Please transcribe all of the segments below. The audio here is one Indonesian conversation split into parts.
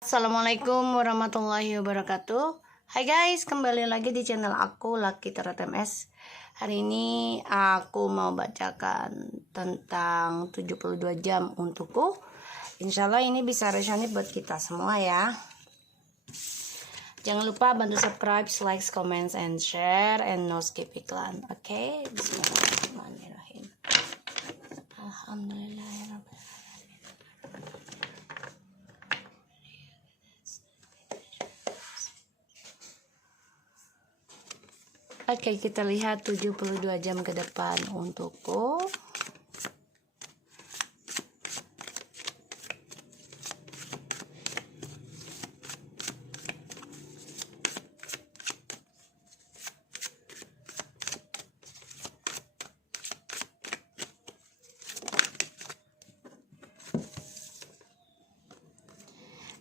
Assalamualaikum warahmatullahi wabarakatuh. Hai guys, kembali lagi di channel aku Lucky Tarot MS. Hari ini aku mau bacakan tentang 72 jam untukku. Insya Allah ini bisa resonate buat kita semua ya. Jangan lupa bantu subscribe, like, comment, and share, and no skip iklan. Oke, bismillahirrahmanirrahim. Alhamdulillahirrahmanirrahim. Oke, kita lihat 72 jam ke depan untukku.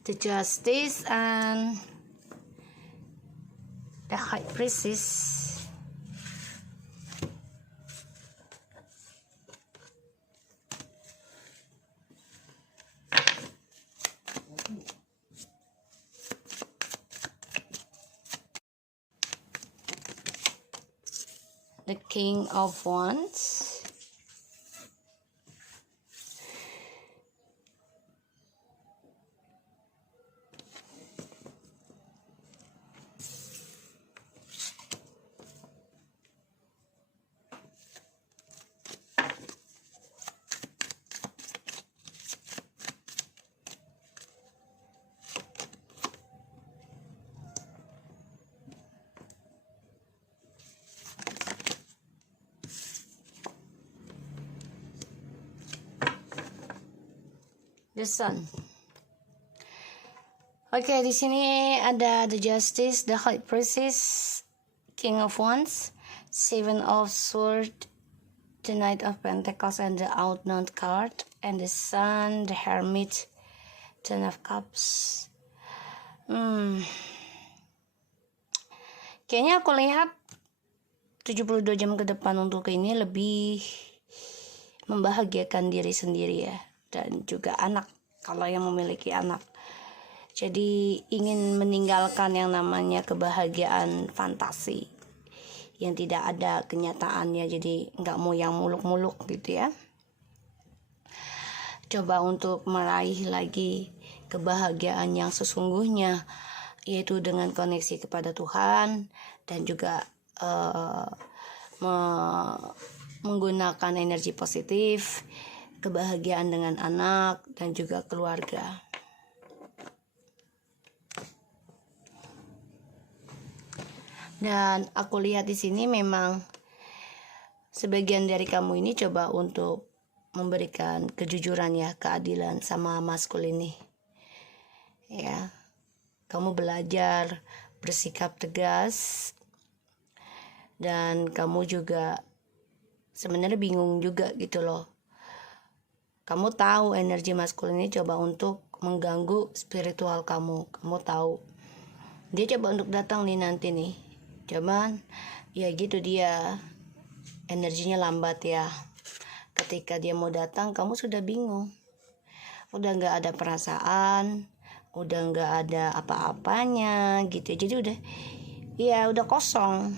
The Justice and the High Priestess. The King of Wands, the Sun. Oke, di sini ada The Justice, the High Priestess, King of Wands, Seven of Swords, the Knight of Pentacles, and the Unknown card, and the Sun, the Hermit, Ten of Cups. Kayaknya aku lihat 72 jam ke depan untuk ini lebih membahagiakan diri sendiri ya, dan juga anak kalau yang memiliki anak. Jadi ingin meninggalkan yang namanya kebahagiaan fantasi yang tidak ada kenyataannya, jadi nggak mau yang muluk-muluk gitu ya. Coba untuk meraih lagi kebahagiaan yang sesungguhnya, yaitu dengan koneksi kepada Tuhan dan juga menggunakan energi positif, kebahagiaan dengan anak dan juga keluarga. Dan aku lihat di sini memang sebagian dari kamu ini coba untuk memberikan kejujuran ya, keadilan sama maskul ini. Ya. Kamu belajar bersikap tegas dan kamu juga sebenarnya bingung juga gitu loh. Kamu tahu energi maskul ini coba untuk mengganggu spiritual kamu. Kamu tahu dia coba untuk datang nih nanti nih. Cuman ya gitu, dia energinya lambat ya. Ketika dia mau datang kamu sudah bingung. Udah gak ada perasaan, udah gak ada apa-apanya gitu. Jadi udah kosong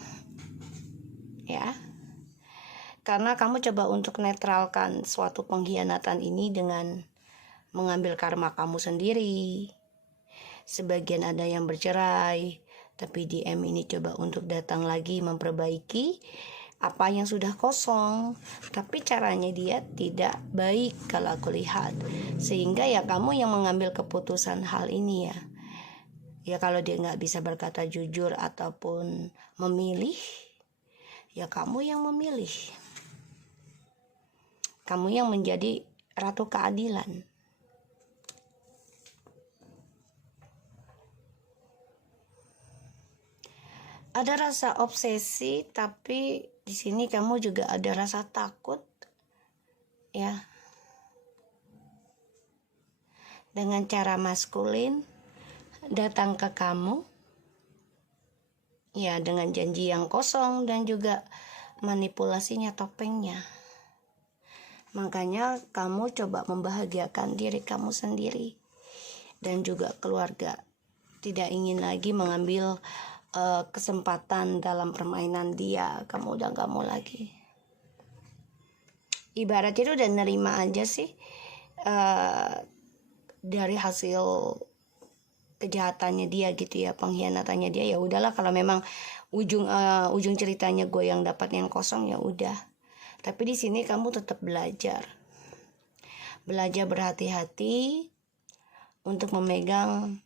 ya. Karena kamu coba untuk netralkan suatu pengkhianatan ini dengan mengambil karma kamu sendiri. Sebagian ada yang bercerai, tapi DM ini coba untuk datang lagi memperbaiki apa yang sudah kosong. Tapi caranya dia tidak baik kalau aku lihat. Sehingga ya kamu yang mengambil keputusan hal ini ya. Ya kalau dia nggak bisa berkata jujur ataupun memilih, ya kamu yang memilih. Kamu yang menjadi ratu keadilan. Ada rasa obsesi, tapi di sini kamu juga ada rasa takut ya. Dengan cara maskulin datang ke kamu ya, dengan janji yang kosong dan juga manipulasinya, topengnya. Makanya kamu coba membahagiakan diri kamu sendiri. dan juga keluarga. Tidak ingin lagi mengambil kesempatan dalam permainan dia. Kamu udah gak mau lagi. Ibaratnya itu udah nerima aja sih dari hasil kejahatannya dia gitu ya, pengkhianatannya dia. Ya udahlah, kalau memang ujung ceritanya gue yang dapat yang kosong, ya udah. Tapi di sini kamu tetap belajar berhati-hati untuk memegang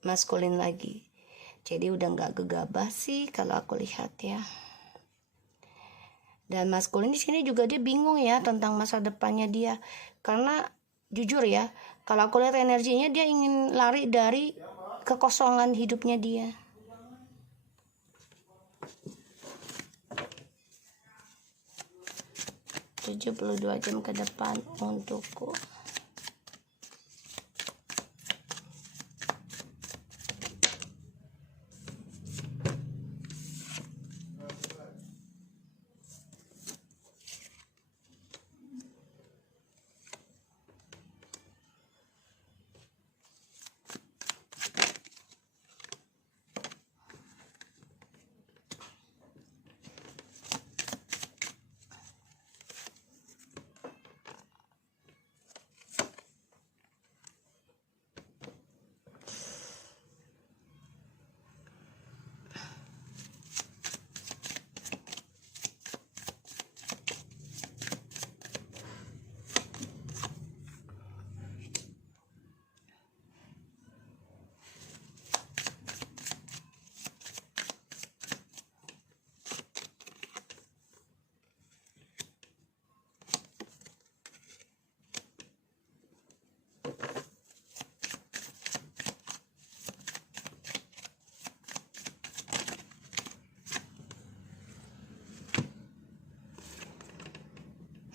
maskulin lagi. Jadi udah nggak gegabah sih kalau aku lihat ya. Dan maskulin di sini juga dia bingung ya tentang masa depannya dia. Karena jujur ya, kalau aku lihat energinya dia ingin lari dari kekosongan hidupnya dia. ...72 jam ke depan untukku.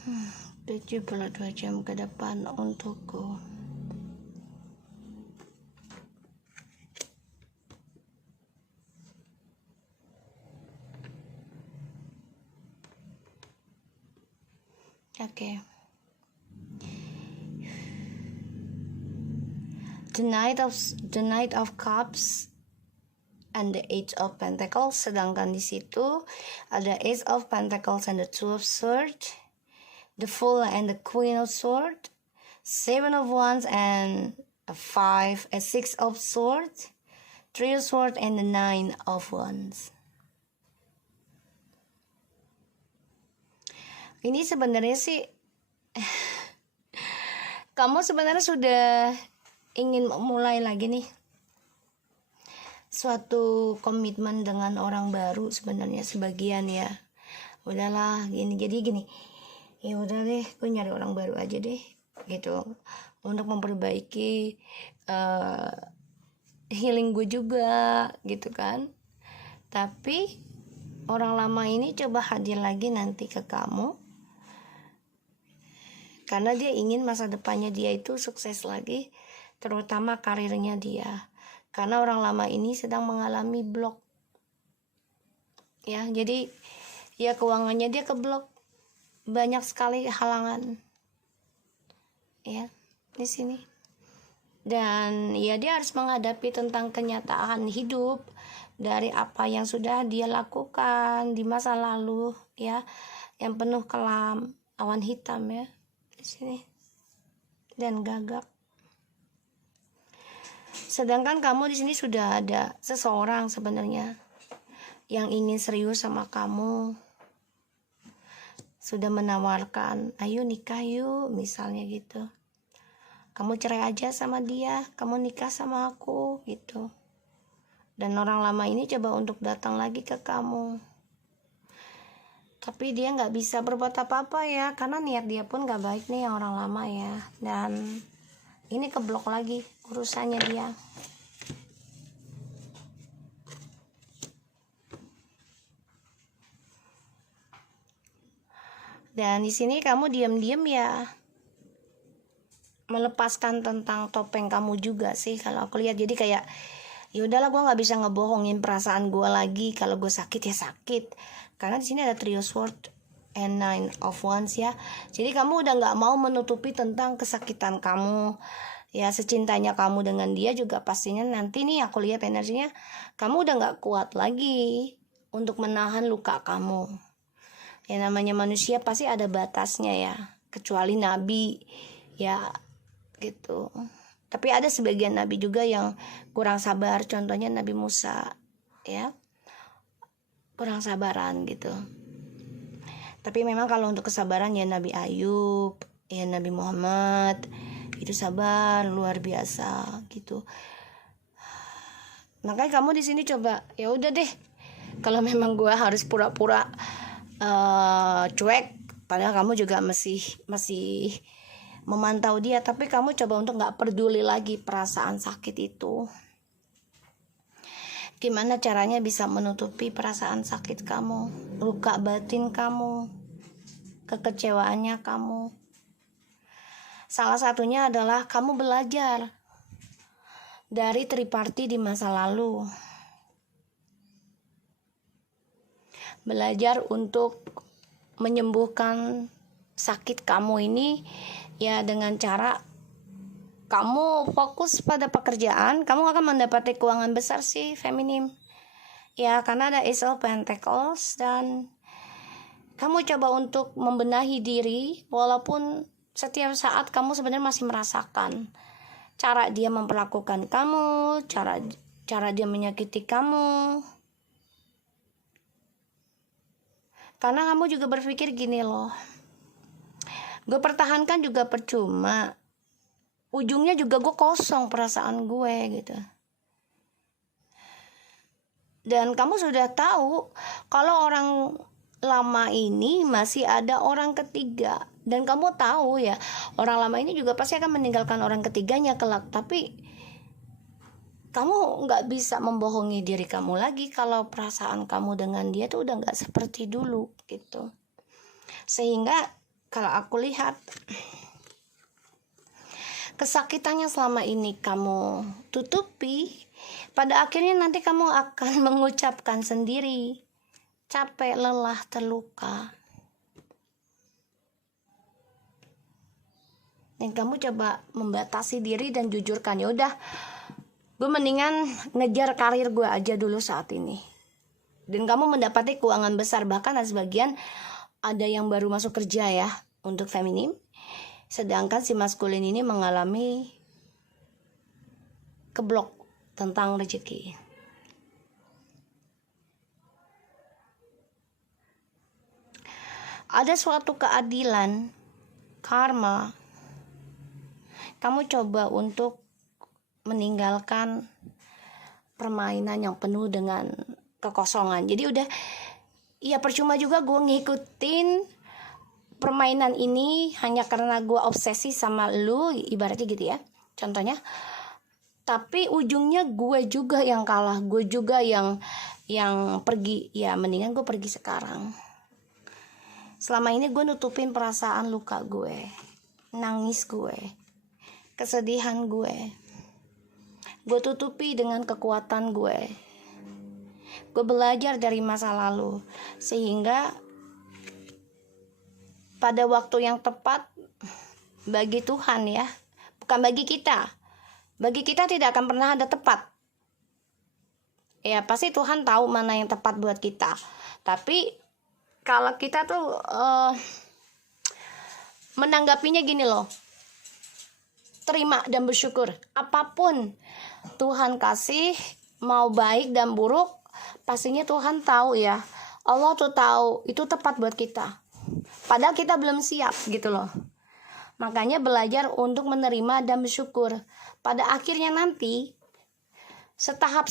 Hmm, 72 jam ke depan untukku. Oke. The Knight of Cups and the Eight of Pentacles. Sedangkan di situ ada Ace of Pentacles and the Two of Swords, the Fool and the Queen of Swords, Seven of Wands and Six of Swords, Three of Swords and the Nine of Wands. Ini sebenarnya sih kamu sebenarnya sudah ingin memulai lagi nih suatu komitmen dengan orang baru sebenarnya sebagian ya. Udahlah gini, jadi gini, ya udah deh, gue nyari orang baru aja deh gitu untuk memperbaiki healing gue juga gitu kan. Tapi orang lama ini coba hadir lagi nanti ke kamu karena dia ingin masa depannya dia itu sukses lagi, terutama karirnya dia. Karena orang lama ini sedang mengalami blok. Ya, jadi ya keuangannya dia keblok. Banyak sekali halangan. Ya, di sini. Dan ya dia harus menghadapi tentang kenyataan hidup dari apa yang sudah dia lakukan di masa lalu ya, yang penuh kelam, awan hitam ya. Di sini dan gagap. Sedangkan kamu di sini sudah ada seseorang sebenarnya yang ingin serius sama kamu, sudah menawarkan, ayo nikah yuk misalnya gitu. Kamu cerai aja sama dia, kamu nikah sama aku gitu. Dan orang lama ini coba untuk datang lagi ke kamu. Tapi dia nggak bisa berbuat apa-apa ya, karena niat dia pun nggak baik nih yang orang lama ya. Dan ini keblok lagi urusannya dia. Dan di sini kamu diam-diam ya melepaskan tentang topeng kamu juga sih kalau aku lihat. Jadi kayak ya udahlah, gue nggak bisa ngebohongin perasaan gue lagi. Kalau gue sakit ya sakit. Karena di sini ada Three of Swords and Nine of Wands ya. Jadi kamu udah nggak mau menutupi tentang kesakitan kamu Ya secintanya kamu dengan dia juga pastinya nanti nih aku lihat energinya kamu udah gak kuat lagi untuk menahan luka kamu. Ya namanya manusia pasti ada batasnya ya, kecuali nabi ya gitu. Tapi ada sebagian nabi juga yang kurang sabar, contohnya Nabi Musa ya, kurang sabaran gitu. Tapi memang kalau untuk kesabaran ya Nabi Ayub, ya Nabi Muhammad itu sabar luar biasa gitu. Makanya kamu di sini coba ya udah deh, kalau memang gue harus pura-pura cuek, padahal kamu juga masih memantau dia, tapi kamu coba untuk nggak peduli lagi perasaan sakit itu. Gimana caranya bisa menutupi perasaan sakit kamu, luka batin kamu, kekecewaannya kamu? Salah satunya adalah kamu belajar dari triparti di masa lalu. Belajar untuk menyembuhkan sakit kamu ini ya dengan cara kamu fokus pada pekerjaan, kamu akan mendapati keuangan besar sih feminim. Ya karena ada Ace of Pentacles, dan kamu coba untuk membenahi diri walaupun setiap saat kamu sebenarnya masih merasakan cara dia memperlakukan kamu, cara dia menyakiti kamu. Karena kamu juga berpikir gini loh, gue pertahankan juga percuma, ujungnya juga gue kosong perasaan gue gitu. Dan kamu sudah tahu kalau orang lama ini masih ada orang ketiga, dan kamu tahu ya orang lama ini juga pasti akan meninggalkan orang ketiganya kelak. Tapi kamu nggak bisa membohongi diri kamu lagi kalau perasaan kamu dengan dia tuh udah nggak seperti dulu gitu. Sehingga kalau aku lihat kesakitannya selama ini kamu tutupi, pada akhirnya nanti kamu akan mengucapkan sendiri, capek, lelah, terluka. Dan kamu coba membatasi diri dan jujurkan, ya udah, gue mendingan ngejar karir gue aja dulu saat ini. Dan kamu mendapati keuangan besar, bahkan ada sebagian ada yang baru masuk kerja ya untuk feminim. Sedangkan si maskulin ini mengalami keblok tentang rezeki. Ada suatu keadilan, karma. Kamu coba untuk meninggalkan permainan yang penuh dengan kekosongan. Jadi udah, ya percuma juga gue ngikutin permainan ini hanya karena gue obsesi sama lu, ibaratnya gitu ya. Contohnya, tapi ujungnya gue juga yang kalah, gue juga yang pergi. Ya mendingan gue pergi sekarang. Selama ini gue nutupin perasaan luka gue, nangis gue, kesedihan gue tutupi dengan kekuatan gue. Gue belajar dari masa lalu, sehingga pada waktu yang tepat bagi Tuhan ya, bukan bagi kita. Bagi kita tidak akan pernah ada tepat. Ya pasti Tuhan tahu mana yang tepat buat kita. Tapi kalau kita tuh menanggapinya gini loh, terima dan bersyukur. Apapun Tuhan kasih, mau baik dan buruk, pastinya Tuhan tahu ya. Allah tuh tahu itu tepat buat kita. Padahal kita belum siap gitu loh. Makanya belajar untuk menerima dan bersyukur. Pada akhirnya nanti setahap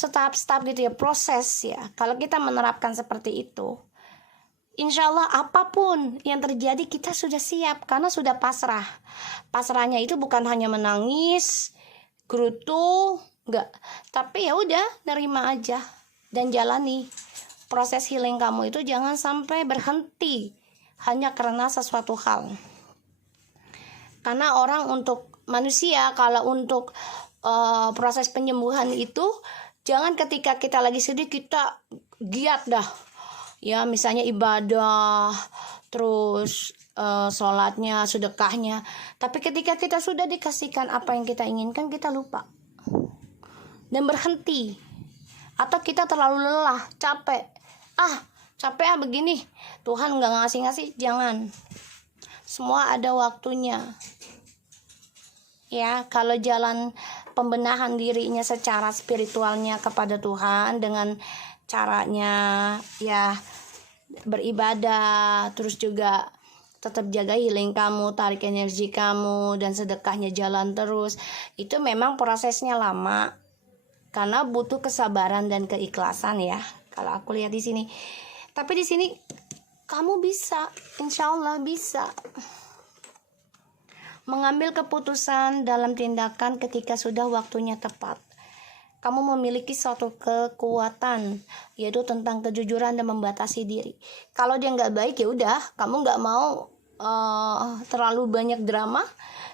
gitu ya, proses ya. Kalau kita menerapkan seperti itu, insya Allah apapun yang terjadi kita sudah siap, karena sudah pasrah. Pasrahnya itu bukan hanya menangis, gerutu, enggak. Tapi ya udah, nerima aja dan jalani. Proses healing kamu itu jangan sampai berhenti hanya karena sesuatu hal. Karena orang untuk manusia, kalau untuk proses penyembuhan itu, jangan ketika kita lagi sedih kita giat dah. Ya misalnya ibadah, terus sholatnya, sedekahnya. Tapi ketika kita sudah dikasihkan apa yang kita inginkan, kita lupa dan berhenti. Atau kita terlalu lelah, capek. Capek begini, Tuhan nggak ngasih-ngasih. Jangan. Semua ada waktunya. Ya, kalau jalan pembenahan dirinya secara spiritualnya kepada Tuhan dengan caranya ya beribadah, terus juga tetap jaga healing kamu, tarik energi kamu, dan sedekahnya jalan terus. Itu memang prosesnya lama karena butuh kesabaran dan keikhlasan ya. Kalau aku lihat di sini. Tapi di sini kamu bisa, insya Allah bisa mengambil keputusan dalam tindakan ketika sudah waktunya tepat. Kamu memiliki suatu kekuatan, yaitu tentang kejujuran dan membatasi diri. Kalau dia nggak baik ya udah, kamu nggak mau terlalu banyak drama,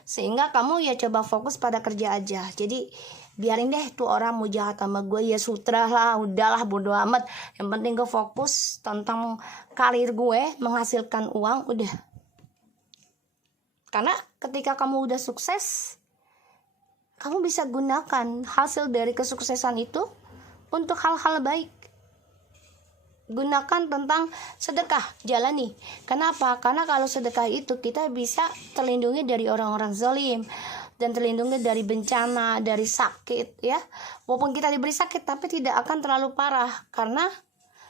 sehingga kamu ya coba fokus pada kerja aja. Jadi biarin deh tuh orang mau jahat sama gue, ya sutra lah, udahlah bodo amat. Yang penting gue fokus tentang karir gue, menghasilkan uang, udah. Karena ketika kamu udah sukses, kamu bisa gunakan hasil dari kesuksesan itu untuk hal-hal baik. Gunakan tentang sedekah, jalani. Kenapa? Karena kalau sedekah itu kita bisa terlindungi dari orang-orang zalim dan terlindungi dari bencana, dari sakit ya. Walaupun kita diberi sakit tapi tidak akan terlalu parah karena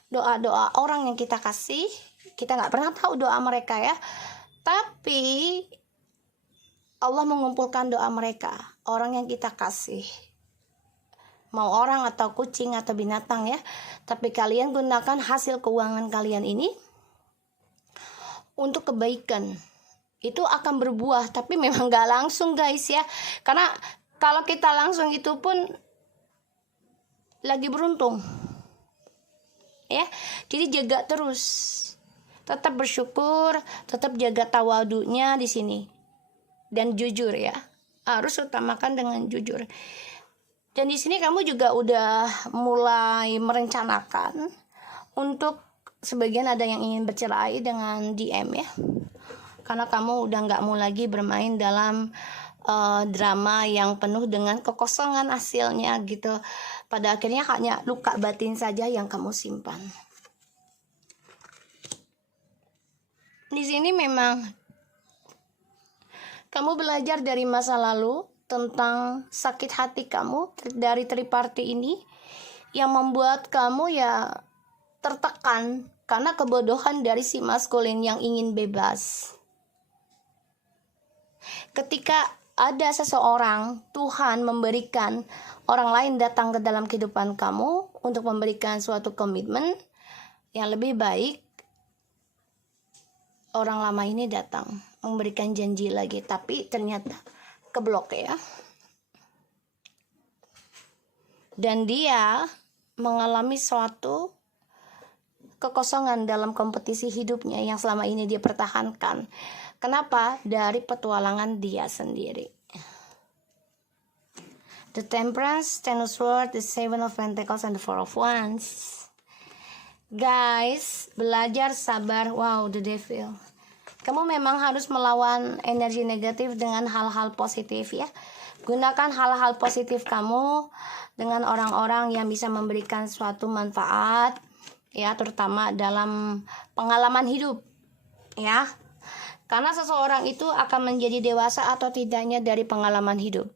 doa-doa orang yang kita kasih, kita nggak pernah tahu doa mereka ya. Tapi Allah mengumpulkan doa mereka, orang yang kita kasih. Mau orang atau kucing atau binatang ya. Tapi kalian gunakan hasil keuangan kalian ini untuk kebaikan. Itu akan berbuah, tapi memang gak langsung guys ya. Karena kalau kita langsung itu pun lagi beruntung. Ya. Jadi jaga terus. Tetap bersyukur, tetap jaga tawadunya di sini. Dan jujur ya, harus utamakan dengan jujur. Dan di sini kamu juga udah mulai merencanakan untuk sebagian ada yang ingin bercerai dengan DM ya, karena kamu udah nggak mau lagi bermain dalam drama yang penuh dengan kekosongan hasilnya gitu. Pada akhirnya hanya luka batin saja yang kamu simpan. Di sini memang kamu belajar dari masa lalu tentang sakit hati kamu dari triparty ini yang membuat kamu ya tertekan karena kebodohan dari si maskulin yang ingin bebas. Ketika ada seseorang, Tuhan memberikan orang lain datang ke dalam kehidupan kamu untuk memberikan suatu komitmen yang lebih baik, orang lama ini datang memberikan janji lagi, tapi ternyata keblok ya. Dan dia mengalami suatu kekosongan dalam kompetisi hidupnya yang selama ini dia pertahankan. Kenapa? Dari petualangan dia sendiri. The Temperance, Ten of Swords, the Seven of Pentacles, and the Four of Wands. Guys, belajar sabar. Wow, the Devil. Kamu memang harus melawan energi negatif dengan hal-hal positif ya. Gunakan hal-hal positif kamu dengan orang-orang yang bisa memberikan suatu manfaat ya, terutama dalam pengalaman hidup ya. Karena seseorang itu akan menjadi dewasa atau tidaknya dari pengalaman hidup.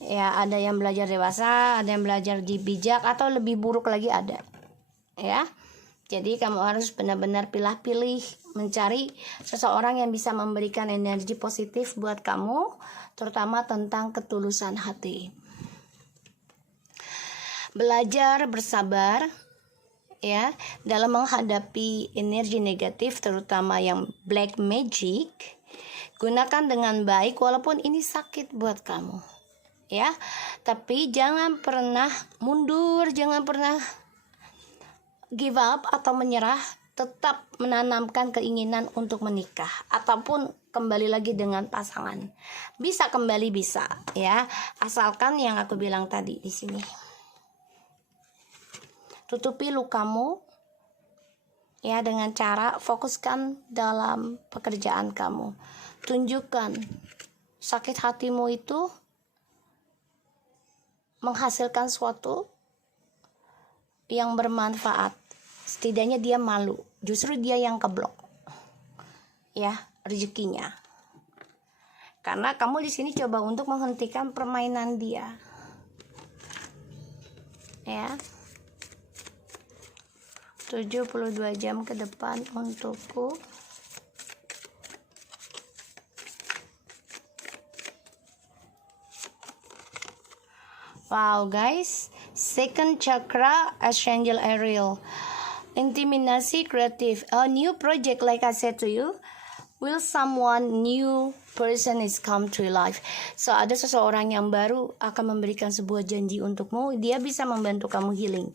Ya, ada yang belajar dewasa, ada yang belajar bijak, atau lebih buruk lagi ada. Ya. Jadi kamu harus benar-benar pilih-pilih mencari seseorang yang bisa memberikan energi positif buat kamu, terutama tentang ketulusan hati. Belajar bersabar ya dalam menghadapi energi negatif, terutama yang black magic. Gunakan dengan baik walaupun ini sakit buat kamu. Ya. Tapi jangan pernah mundur, jangan pernah give up atau menyerah, tetap menanamkan keinginan untuk menikah ataupun kembali lagi dengan pasangan. Bisa kembali, bisa ya, asalkan yang aku bilang tadi di sini. Tutupi lukamu Ya, dengan cara fokuskan dalam pekerjaan kamu. Tunjukkan sakit hatimu itu menghasilkan sesuatu yang bermanfaat. Setidaknya dia malu. Justru dia yang keblok. Ya, rezekinya. Karena kamu di sini coba untuk menghentikan permainan dia. Ya. 72 jam ke depan untukku. Wow guys, second chakra, Archangel Ariel. Intimidasi kreatif, a new project like I said to you. Will someone new person is come to your life? So ada seseorang yang baru akan memberikan sebuah janji untukmu. Dia bisa membantu kamu healing.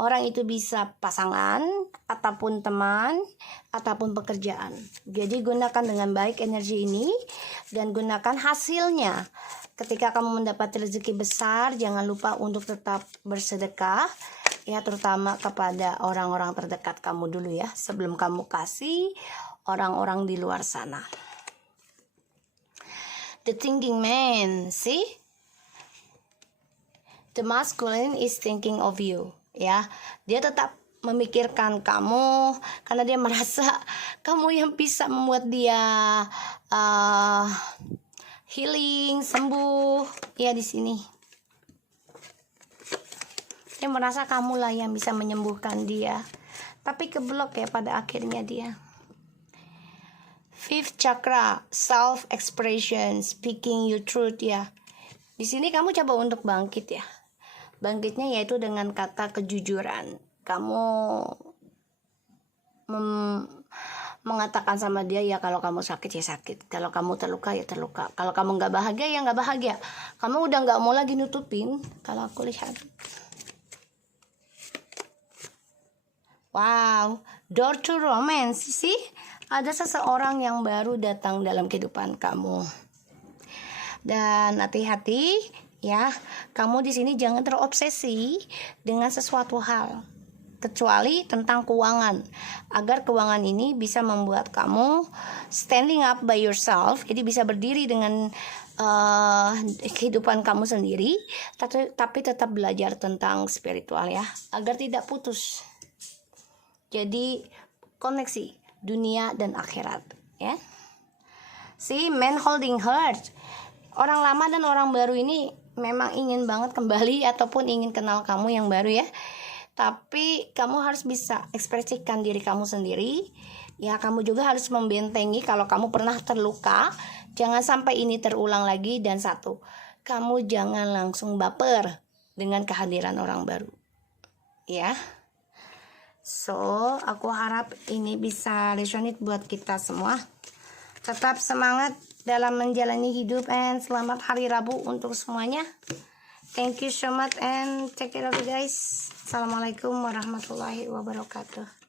Orang itu bisa pasangan, ataupun teman, ataupun pekerjaan. Jadi gunakan dengan baik energi ini dan gunakan hasilnya. Ketika kamu mendapat rezeki besar, jangan lupa untuk tetap bersedekah. Ya, terutama kepada orang-orang terdekat kamu dulu ya, sebelum kamu kasih orang-orang di luar sana. The thinking man, see? The masculine is thinking of you. Ya, dia tetap memikirkan kamu karena dia merasa kamu yang bisa membuat dia healing, sembuh. Ya, di sini dia merasa kamulah yang bisa menyembuhkan dia, tapi keblok ya pada akhirnya dia. Fifth chakra, self expression, speaking your truth ya. Di sini kamu coba untuk bangkit ya. Bangkitnya yaitu dengan kata kejujuran. Kamu mengatakan sama dia ya, kalau kamu sakit ya sakit, kalau kamu terluka ya terluka, kalau kamu nggak bahagia ya nggak bahagia. Kamu udah nggak mau lagi nutupin. Kalau aku lihat, wow, door to romance, sih ada seseorang yang baru datang dalam kehidupan kamu. Dan hati-hati ya, kamu di sini jangan terobsesi dengan sesuatu hal, kecuali tentang keuangan, agar keuangan ini bisa membuat kamu standing up by yourself, jadi bisa berdiri dengan kehidupan kamu sendiri, tapi tetap belajar tentang spiritual ya, agar tidak putus. Jadi koneksi dunia dan akhirat ya. See, man holding heart. Orang lama dan orang baru ini memang ingin banget kembali ataupun ingin kenal kamu yang baru ya. Tapi kamu harus bisa ekspresikan diri kamu sendiri. Ya, kamu juga harus membentengi kalau kamu pernah terluka. Jangan sampai ini terulang lagi. Dan satu, kamu jangan langsung baper dengan kehadiran orang baru. Ya. So, aku harap ini bisa resonate buat kita semua. Tetap semangat dalam menjalani hidup, and selamat hari Rabu untuk semuanya. Thank you so much and take care of you guys. Assalamualaikum warahmatullahi wabarakatuh.